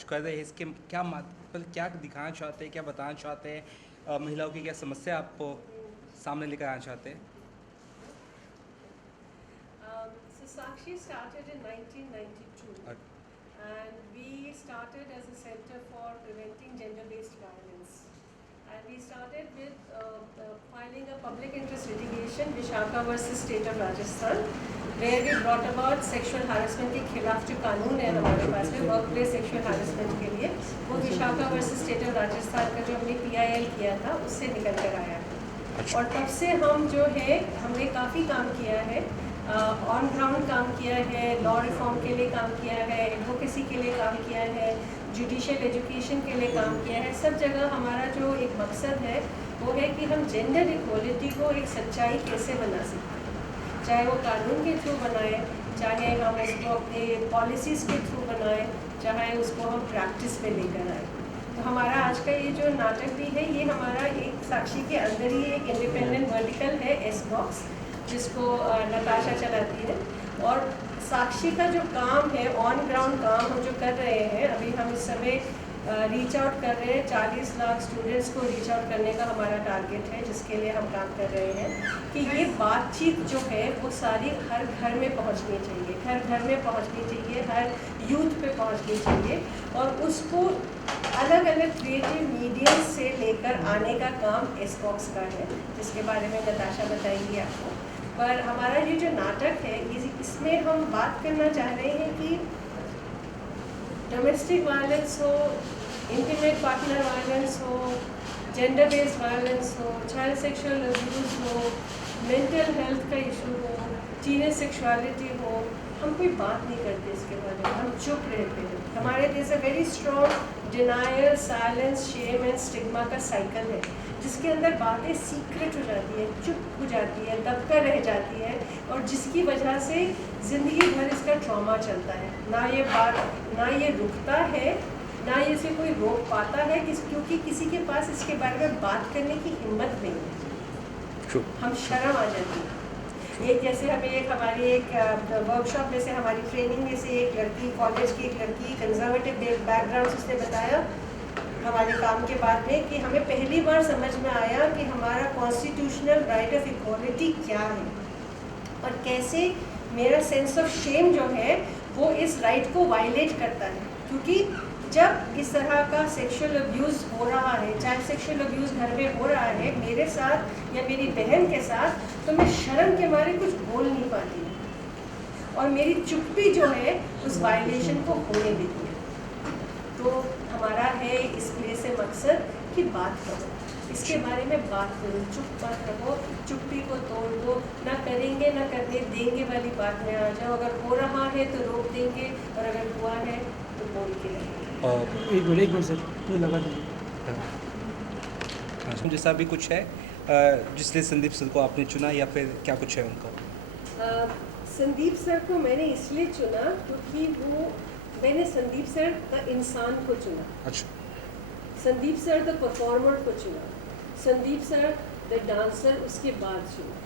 आज कर रहे हैं, इसके क्या मतलब क्या दिखाना चाहते हैं, क्या बताना चाहते हैं, महिलाओं की क्या समस्या आपको सामने लेकर आना चाहते हैं? So Sakshi started in 1992, और and we started as a center for preventing gender-based violence. And we started with filing a public interest litigation, Vishaka versus State of Rajasthan, where we brought about sexual harassment के खिलाफ जो कानून है हमारे पास में work place sexual harassment के लिए, वो Vishakha versus state of Rajasthan का जो हमने PIL किया था उससे निकल कर आया है। और तब से हम जो है हमने काफ़ी काम किया है, ऑन ग्राउंड काम किया है, लॉ रिफॉर्म के लिए काम किया है, एडवोकेसी के लिए काम किया है, जुडिशियल एजुकेशन के लिए काम किया है। सब जगह हमारा जो एक मकसद है वो है कि हम जेंडर इक्वलिटी को एक सच्चाई कैसे बना सकते हैं, चाहे वो कानून के थ्रू बनाए, चाहे हम उसको अपने पॉलिसीज़ के थ्रू बनाए, चाहे उसको हम प्रैक्टिस पे लेकर आए। तो हमारा आज का ये जो नाटक भी है ये हमारा एक साक्षी के अंदर ही एक इंडिपेंडेंट वर्टिकल है एस बॉक्स, जिसको नताशा चलाती है। और साक्षी का जो काम है ऑन ग्राउंड काम हम जो कर रहे हैं, अभी हम इस समय रीच आउट कर रहे हैं, 40 लाख स्टूडेंट्स को रीच आउट करने का हमारा टारगेट है, जिसके लिए हम काम कर रहे हैं कि ये बातचीत जो है वो सारी हर घर में पहुंचनी चाहिए, घर घर में पहुंचनी चाहिए, हर यूथ पे पहुंचनी चाहिए, और उसको अलग अलग क्रिएटिव मीडियम से लेकर आने का काम एसबॉक्स का है, जिसके बारे में नताशा बताएंगी आपको। पर हमारा ये जो नाटक है इसमें हम बात करना चाह रहे हैं कि डोमेस्टिक वायलेंस हो, इंटीमेट पार्टनर वायलेंस हो, जेंडर बेस्ड वायलेंस हो, चाइल्ड सेक्सुअल अब्यूज़ हो, मेंटल हेल्थ का इशू हो, टीनेज सेक्सुअलिटी हो, हम कोई बात नहीं करते इसके बारे में, हम चुप रहते हैं। हमारे देश very strong denial, silence, shame and stigma का साइकिल है, जिसके अंदर बातें सीक्रेट हो जाती है, चुप हो जाती है, दबकर रह जाती है, और जिसकी वजह से ज़िंदगी भर इसका ट्रॉमा चलता है। ना ये बात, ना ये रुकता है, ना ये इसे कोई रोक पाता है, क्योंकि किसी के पास इसके बारे में बात करने की हिम्मत नहीं है, हम शर्म आ जाती है। एक जैसे हमारी एक वर्कशॉप में से, हमारी ट्रेनिंग में से एक लड़की, कॉलेज की एक लड़की, कंजर्वेटिव बैकग्राउंड से, उसने बताया हमारे काम के बाद में कि हमें पहली बार समझ में आया कि हमारा कॉन्स्टिट्यूशनल राइट ऑफ इक्वालिटी क्या है, और कैसे मेरा सेंस ऑफ शेम जो है वो इस राइट को वायलेट करता है। क्योंकि जब इस तरह का सेक्सुअल अब्यूज़ हो रहा है, चाहे सेक्सुअल अब्यूज़ घर में हो रहा है मेरे साथ या मेरी बहन के साथ, तो मैं शर्म के मारे कुछ बोल नहीं पाती हूँ, और मेरी चुप्पी जो है उस वायलेशन को होने देती है। तो हमारा है इस प्ले से मकसद कि बात करो, इसके बारे में बात करो, चुप मत रहो, चुप्पी को तोड़ दो, ना करेंगे ना करने देंगे वाली बात में आ जाओ। अगर हो रहा है तो रोक देंगे, और अगर हुआ है तो बोल के रहेंगे। एक मिनट सर, तो लगा दीजिए। जैसा भी कुछ है जिसलिए संदीप सर को आपने चुना, या फिर क्या कुछ है उनका? संदीप सर को मैंने इसलिए चुना क्योंकि मैंने संदीप सर द इंसान को चुना। अच्छा। संदीप सर द परफॉर्मर को चुना, संदीप सर द डांसर उसके बाद चुना,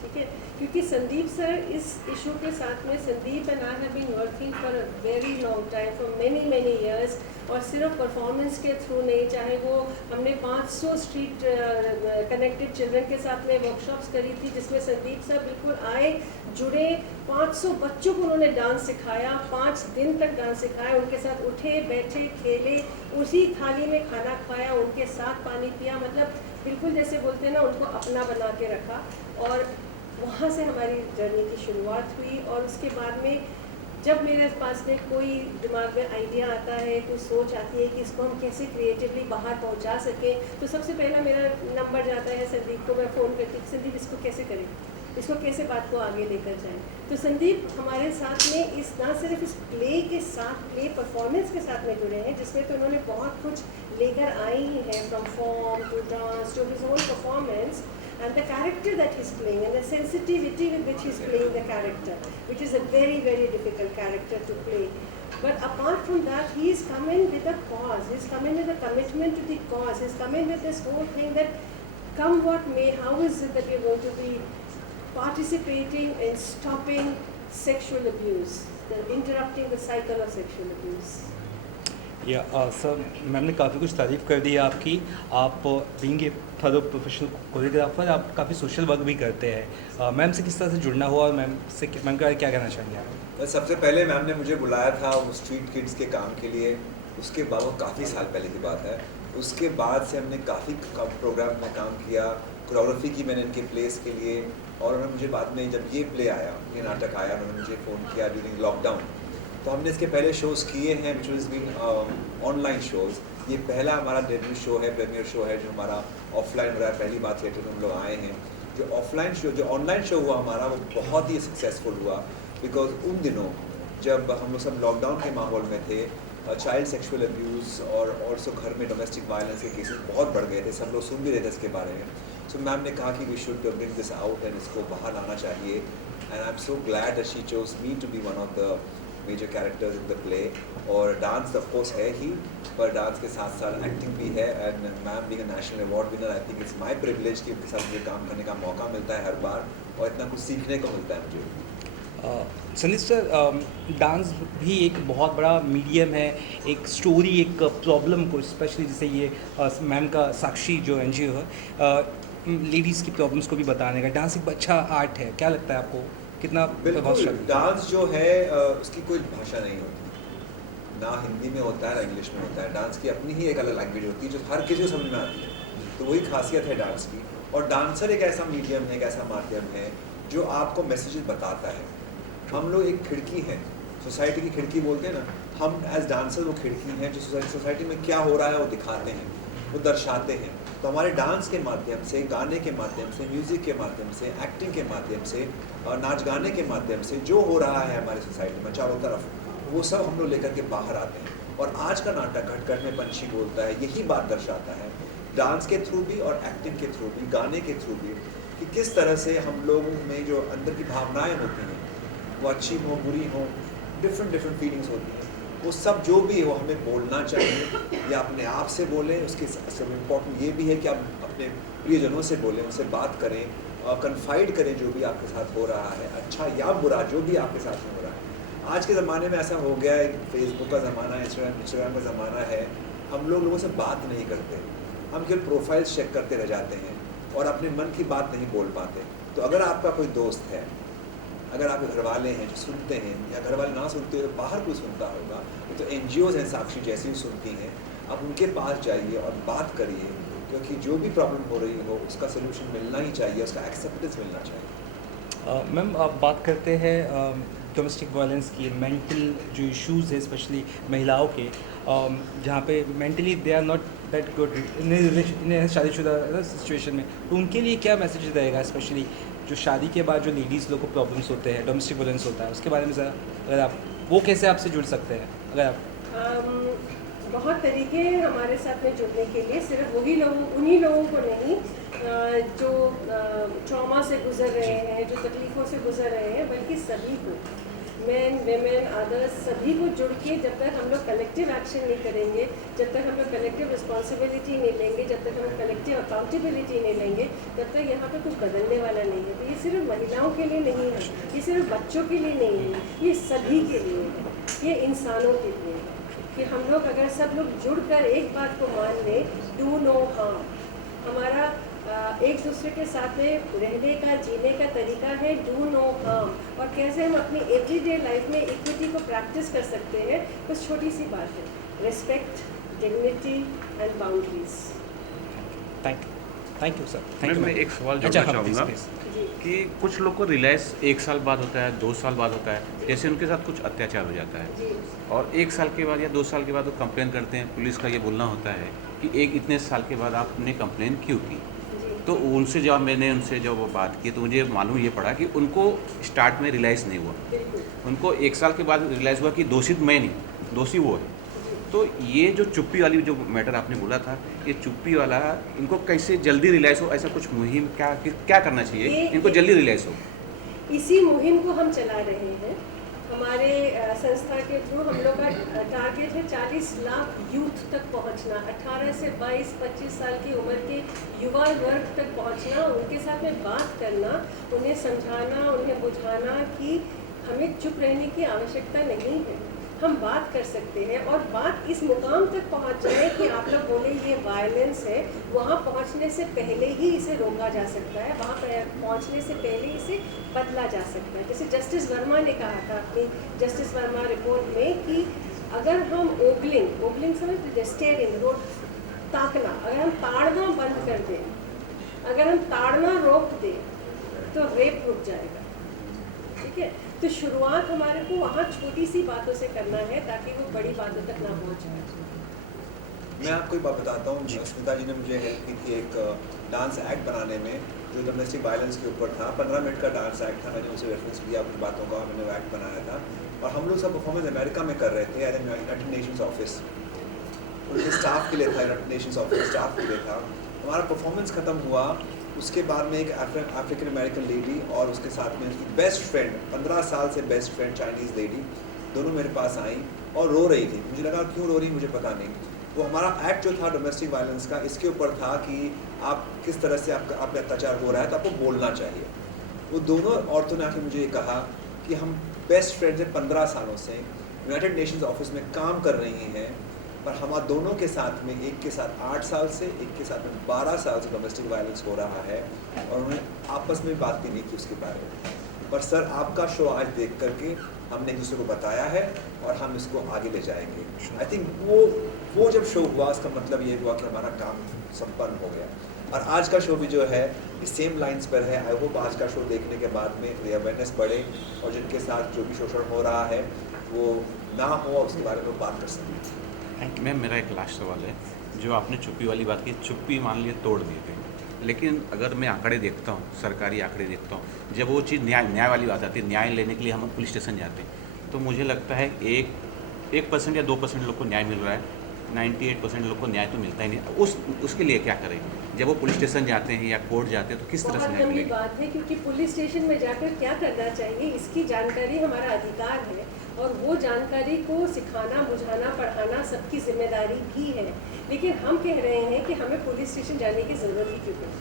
ठीक है। क्योंकि संदीप सर इस इशू के साथ में, Sandeep and I have been working for a very long time, for many years, और सिर्फ परफॉर्मेंस के थ्रू नहीं, चाहे वो हमने 500 स्ट्रीट कनेक्टेड चिल्ड्रन के साथ में वर्कशॉप्स करी थी, जिसमें संदीप सर बिल्कुल आए, जुड़े, 500 बच्चों को उन्होंने डांस सिखाया, 5 दिन तक डांस सिखाया, उनके साथ उठे बैठे खेले, उसी थाली में खाना खाया, उनके साथ पानी पिया, मतलब बिल्कुल जैसे बोलते हैं ना, उनको अपना बना के रखा। और वहाँ से हमारी जर्नी की शुरुआत हुई। और उसके बाद में जब मेरे पास में कोई दिमाग में आइडिया आता है, कोई सोच आती है कि इसको हम कैसे क्रिएटिवली बाहर पहुँचा सकें, तो सबसे पहला मेरा नंबर जाता है संदीप को, मैं फ़ोन करती हूँ, संदीप इसको कैसे करें, इसको कैसे बात को आगे लेकर जाएं। तो संदीप हमारे साथ में इस ना सिर्फ इस प्ले के साथ, प्ले परफॉर्मेंस के साथ में जुड़े हैं, जिसमें तो उन्होंने बहुत कुछ लेकर आई ही हैं, from form to dance to his whole performance, and the character that he's playing and the sensitivity with which he's playing the character, which is a very difficult character to play. But apart from that, he's come in with a cause, he's come in with a commitment to the cause, he's come in with this whole thing that come what may, how is it that we're going to be participating in stopping sexual abuse, interrupting the cycle of sexual abuse. या sir, ma'am ने काफ़ी कुछ तारीफ़ कर दी है आपकी। आप being a thorough professional choreographer, आप काफ़ी सोशल वर्क भी करते हैं। मैम से किस तरह से जुड़ना हुआ और मैम के बारे में क्या कहना चाहेंगे आप? सबसे पहले मैम ने मुझे बुलाया था वो स्ट्रीट किड्स के काम के लिए। उसके बाद वो काफ़ी साल पहले की बात है। उसके बाद से हमने काफ़ी प्रोग्राम में काम किया। कोरियोग्राफी की मैंने इनके प्लेस के लिए, और उन्होंने मुझे बाद में जब ये प्ले आया, ये नाटक आया, उन्होंने मुझे फ़ोन किया ड्यूरिंग लॉकडाउन। तो हमने इसके पहले शोज़ किए हैं which is been online shows. ये पहला हमारा डेब्यू शो है, प्रीमियर शो है जो हमारा ऑफलाइन हो रहा है। पहली बार थिएटर में हम लोग आए हैं। जो ऑफलाइन शो, जो ऑनलाइन शो हुआ हमारा, वो बहुत ही सक्सेसफुल हुआ। बिकॉज उन दिनों जब हम लोग सब लॉकडाउन के माहौल में थे, चाइल्ड सेक्सुअल अब्यूज़ और ऑल्सो घर में डोमेस्टिक वायलेंस के केसेस बहुत बढ़ गए थे। सब लोग सुन भी रहे थे इसके बारे में। सो मैम ने कहा कि we should bring this out and इसको बाहर लाना चाहिए। And I am so glad that she chose me to be one of the major characters in the play. और डांस ऑफ कोर्स है ही, पर डांस के साथ साथ एक्टिंग भी है। And ma'am being a national award winner, I think it's my privilege कि उनके साथ मुझे काम करने का मौका मिलता है हर बार, और इतना कुछ सीखने को मिलता है मुझे। संदीप सर, डांस भी एक बहुत बड़ा मीडियम है, एक स्टोरी, एक प्रॉब्लम को, स्पेशली जैसे ये मैम का साक्षी जो एनजीओ है, लेडीज़ की प्रॉब्लम्स को भी बताने का। डांस एक अच्छा आर्ट है, क्या लगता है आपको कितना बिल्कुल, प्रभावशाली? डांस जो है उसकी कोई भाषा नहीं होती, ना हिंदी में होता है ना इंग्लिश में होता है। डांस की अपनी ही एक अलग लैंग्वेज होती है जो हर किसी को समझ में आती है। तो वही खासियत है डांस की। और डांसर एक ऐसा मीडियम है, एक ऐसा माध्यम है जो आपको मैसेजेस बताता है। हम लोग एक खिड़की हैं, सोसाइटी की खिड़की बोलते हैं ना, हम एज डांसर वो खिड़की हैं जो सोसाइटी में क्या हो रहा है वो दिखाते हैं, वो दर्शाते हैं। तो हमारे डांस के माध्यम से, गाने के माध्यम से, म्यूज़िक के माध्यम से, एक्टिंग के माध्यम से और नाच गाने के माध्यम से जो हो रहा है हमारी सोसाइटी में चारों तरफ, वो सब हम लोग लेकर के बाहर आते हैं। और आज का नाटक घटघट में पंछी बोलता है यही बात दर्शाता है, डांस के थ्रू भी और एक्टिंग के थ्रू भी, गाने के थ्रू भी, कि किस तरह से हम लोगों में जो अंदर की भावनाएँ होती हैं, वो अच्छी हो बुरी हो, डिफरेंट फीलिंग्स होती हैं, वो सब जो भी हो हमें बोलना चाहिए, या अपने आप से बोलें। उसके सब इम्पोर्टेंट ये भी है कि आप अपने प्रियजनों से बोलें, उनसे बात करें और कन्फाइड करें जो भी आपके साथ हो रहा है, अच्छा या बुरा जो भी आपके साथ हो रहा है। आज के ज़माने में ऐसा हो गया है, फेसबुक का ज़माना है, इंस्टाग्राम का ज़माना है, हम लोगों से बात नहीं करते, हम केवल प्रोफाइल्स चेक करते रह जाते हैं और अपने मन की बात नहीं बोल पाते। तो अगर आपका कोई दोस्त है, अगर आपके घर वाले हैं जो सुनते हैं, या घर वाले ना सुनते हो तो बाहर कोई सुनता होगा, तो NGOs हैं साक्षी जैसी सुनती हैं, आप उनके पास जाइए और बात करिए, क्योंकि जो भी प्रॉब्लम हो रही हो उसका सलूशन मिलना ही चाहिए, उसका एक्सेप्टेंस मिलना चाहिए। मैम, आप बात करते हैं डोमेस्टिक वायलेंस की, मेंटल जो इश्यूज़ है स्पेशली महिलाओं के, जहाँ पे mentally they are not that good in शादीशुदा सिचुएशन में, तो उनके लिए क्या मैसेज रहेगा? स्पेशली जो शादी के बाद जो लेडीज़ लोग को प्रॉब्लम्स होते हैं, डोमेस्टिक वायलेंस होता है, उसके बारे में ज़रा अगर आप, वो कैसे आपसे जुड़ सकते हैं अगर आप? बहुत तरीके हैं हमारे साथ में जुड़ने के लिए। सिर्फ उन्हीं लोगों को नहीं जो ट्रॉमा से गुजर रहे हैं, जो तकलीफ़ों से गुजर रहे हैं, बल्कि सभी को, मेन वेमेन अदर्स, सभी को जुड़ के जब तक हम लोग कलेक्टिव एक्शन नहीं करेंगे, जब तक हम लोग कलेक्टिव रिस्पॉन्सिबिलिटी नहीं लेंगे, जब तक हम कलेक्टिव अकाउंटेबिलिटी नहीं लेंगे, तब तक यहाँ पे कुछ बदलने वाला नहीं है। तो ये सिर्फ महिलाओं के लिए नहीं है, ये सिर्फ बच्चों के लिए नहीं है, ये सभी के लिए है, ये इंसानों के लिए है कि हम लोग अगर सब लोग जुड़कर एक बात को मान लें, डू नो हार्म। हमारा एक दूसरे के साथ में रहने का, जीने का तरीका है डू नो हार्म। और कैसे हम अपनी एवरीडे लाइफ में इक्विटी को प्रैक्टिस कर सकते हैं, बस छोटी सी बात है, respect, dignity and boundaries. Thank you sir. Thank you. मैं एक सवाल जोड़ना चाहूँगा जी कि कुछ लोग को रिलाइज 1 साल बाद होता है, 2 साल बाद होता है, जैसे उनके साथ कुछ अत्याचार हो जाता है, जी और 1 साल के बाद या 2 साल के बाद वो कंप्लेन करते हैं। पुलिस का ये बोलना होता है कि इतने साल के बाद आपने कंप्लेन क्यों की? जी तो मैंने उनसे जब वो बात की तो मुझे मालूम ये पड़ा कि उनको स्टार्ट में रियलाइज़ नहीं हुआ। बिल्कुल। उनको 1 साल के बाद रियलाइज़ हुआ कि दोषी मैं नहीं, दोषी वो है। तो ये जो चुप्पी वाली जो मैटर आपने बोला था, ये चुप्पी वाला इनको कैसे जल्दी रियलाइज़ हो, ऐसा कुछ मुहिम क्या करना चाहिए इनको जल्दी रियलाइज़ हो? इसी मुहिम को हम चला रहे हैं। हमारे संस्था के थ्रू हम लोग का टारगेट है 40 लाख यूथ तक पहुंचना, 18 से 22-25 साल की उम्र के युवा वर्ग तक पहुंचना, उनके साथ में बात करना, उन्हें समझाना, उन्हें बुझाना कि हमें चुप रहने की आवश्यकता नहीं है। हम बात कर सकते हैं और बात इस मुकाम तक पहुंच जाए कि आप लोग बोले ये वायलेंस है, वहाँ पहुंचने से पहले ही इसे रोका जा सकता है, वहाँ पहुंचने से पहले इसे बदला जा सकता है। जैसे जस्टिस वर्मा ने कहा था अपनी जस्टिस वर्मा रिपोर्ट में कि अगर हम ओगलिंग समझते, स्टेयरिंग, रोड ताकना, अगर हम ताड़ना बंद कर दें, अगर हम ताड़ना रोक दें तो रेप रुक जाएगा। ठीक है, तो शुरुआत हमारे को वहाँ छोटी सी बातों से करना है ताकि वो बड़ी बातों तक ना पहुँच जाए। मैं आपको एक बात बताता हूँ, स्मिता जी ने मुझे हेल्प की थी एक डांस एक्ट बनाने में जो डोमेस्टिक वायलेंस के ऊपर था। 15 मिनट का डांस एक्ट था, मैंने उसे रेफरेंस किया अपनी बातों का, मैंने वो एक्ट बनाया था और हम लोग सब परफॉर्मेंस अमेरिका में कर रहे थे एज यूनाइटेड नेशंस ऑफिस, उनके स्टाफ के लिए था, यूनाइटेड नेशंस ऑफिस स्टाफ के लिए था। हमारा परफॉर्मेंस ख़त्म हुआ, उसके बाद में एक अफ्रीकन अमेरिकन लेडी और उसके साथ में उसकी बेस्ट फ्रेंड, 15 साल से बेस्ट फ्रेंड चाइनीज़ लेडी, दोनों मेरे पास आई और रो रही थी। मुझे लगा क्यों रो रही मुझे पता नहीं। वो हमारा एक्ट जो था डोमेस्टिक वायलेंस का, इसके ऊपर था कि आप किस तरह से आप पे अत्याचार हो रहा है तो आपको बोलना चाहिए। वो दोनों औरतों ने आके मुझे ये कहा कि हम बेस्ट फ्रेंड्स हैं 15 सालों से, यूनाइटेड नेशंस ऑफिस में काम कर रही हैं, पर हमारा दोनों के साथ में, एक के साथ 8 साल से, एक के साथ में 12 साल से डोमेस्टिक वायलेंस हो रहा है और उन्होंने आपस में बात भी नहीं की उसके बारे में। पर सर आपका शो आज देख करके हमने एक दूसरे को बताया है और हम इसको आगे ले जाएंगे। आई थिंक वो जब शो हुआ उसका मतलब ये हुआ कि हमारा काम संपन्न हो गया। और आज का शो भी जो है इस सेम लाइंस पर है। आई होप आज का शो देखने के बाद में थोड़ी अवेयरनेस बढ़े और जिनके साथ जो भी शोषण हो रहा है वो ना हो और उसके बारे में बात कर सकें। मैम मेरा एक लास्ट सवाल है, जो आपने चुप्पी वाली बात की, चुप्पी मान लिए तोड़ दिए थे, लेकिन अगर मैं आंकड़े देखता हूँ, सरकारी आंकड़े देखता हूँ, जब वो चीज़ न्याय वाली बात आती है, न्याय लेने के लिए हम पुलिस स्टेशन जाते हैं, तो मुझे लगता है 1% या 2% लोग को न्याय मिल रहा है, 98% लोग को न्याय तो मिलता ही नहीं। उसके लिए क्या करें? जब वो पुलिस स्टेशन जाते हैं या कोर्ट जाते हैं तो किस तरह से न्याय बहुत लंबी मिलेगा? बात है, क्योंकि पुलिस स्टेशन में जाकर क्या करना चाहिए इसकी जानकारी हमारा अधिकार है और वो जानकारी को सिखाना, बुझाना, पढ़ाना सबकी जिम्मेदारी भी है। लेकिन हम कह रहे हैं कि हमें पुलिस स्टेशन जाने की ज़रूरत ही क्यों पड़ी।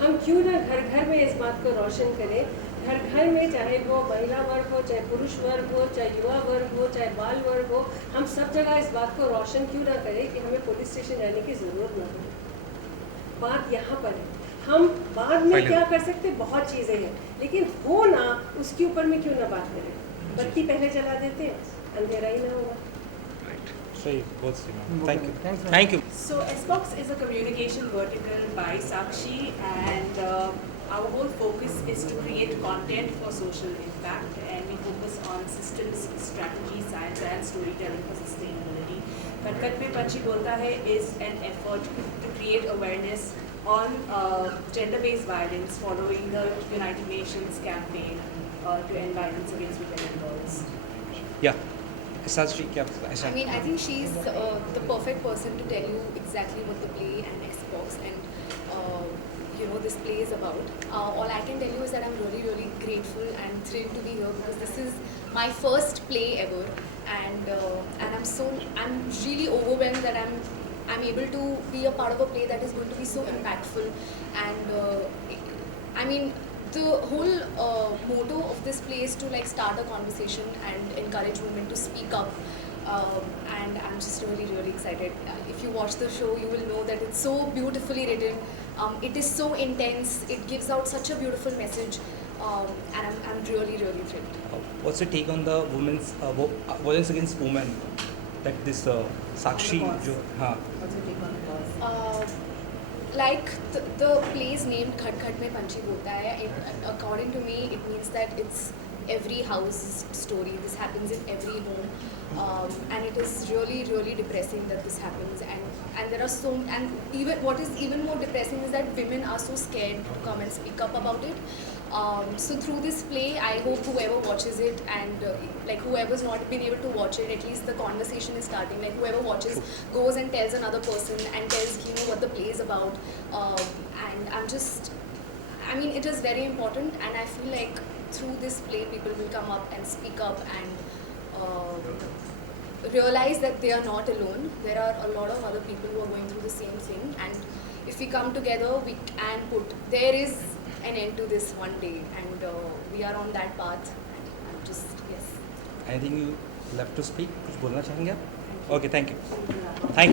हम क्यों ना घर घर में इस बात को रोशन करें, घर घर में, चाहे वो महिला वर्ग हो, चाहे पुरुष वर्ग हो, चाहे युवा वर्ग हो, चाहे बाल वर्ग हो, हम सब जगह इस बात को रोशन क्यों ना करें कि हमें पुलिस स्टेशन जाने की ज़रूरत ना पड़े। बात यहाँ पर है। हम बाद में क्या कर सकते, बहुत चीज़ें हैं, लेकिन हो ना उसके ऊपर में क्यों ना बात करें। बत्ती पहले जला देते हैं, अंधेरा ही ना होगा। सही, बहुत सही। Thank you, Thanks, ma'am. Thank you. So SBOX is a communication vertical by Sakshi, and our whole focus is to create content for social impact, and we focus on systems, strategy, science and storytelling for sustainability. Karkat Mein Panchi Bolta Hai is an effort to create awareness on gender-based violence following the United Nations campaign to end violence against women and girls. या साक्षी क्या ऐसा? I mean, I think she's the perfect person to tell you exactly what the play and Xbox and this play is about. All I can tell you is that I'm really, really grateful and thrilled to be here because this is my first play ever, and I'm really overwhelmed that I'm able to be a part of a play that is going to be so impactful, and I mean. The whole motto of this play is to start a conversation and encourage women to speak up, and I'm just really, really excited. If you watch the show, you will know that it's so beautifully written. It is so intense. It gives out such a beautiful message, and I'm really, really thrilled. What's your take on the women's violence against women? Like this Sakshi जो हाँ. What's your take on the cause? Like the play is named Khat Khat Mein Panchi Bolta Hai. According to me, it means that it's every house story. This happens in every home, and it is really, really depressing that this happens. And there are even what is even more depressing is that women are so scared to come and speak up about it. So through this play, I hope whoever watches it and whoever's not been able to watch it, at least the conversation is starting. Like whoever watches goes and tells another person and tells what the play is about. And I mean, it is very important, and I feel like through this play, people will come up and speak up and realize that they are not alone. There are a lot of other people who are going through the same thing, and if we come together, we can there is an end to this one day, and we are on that path. And I'm just, yes. Anything you left to speak, कुछ बोलना चाहेंगे आप? Okay, thank you. Thank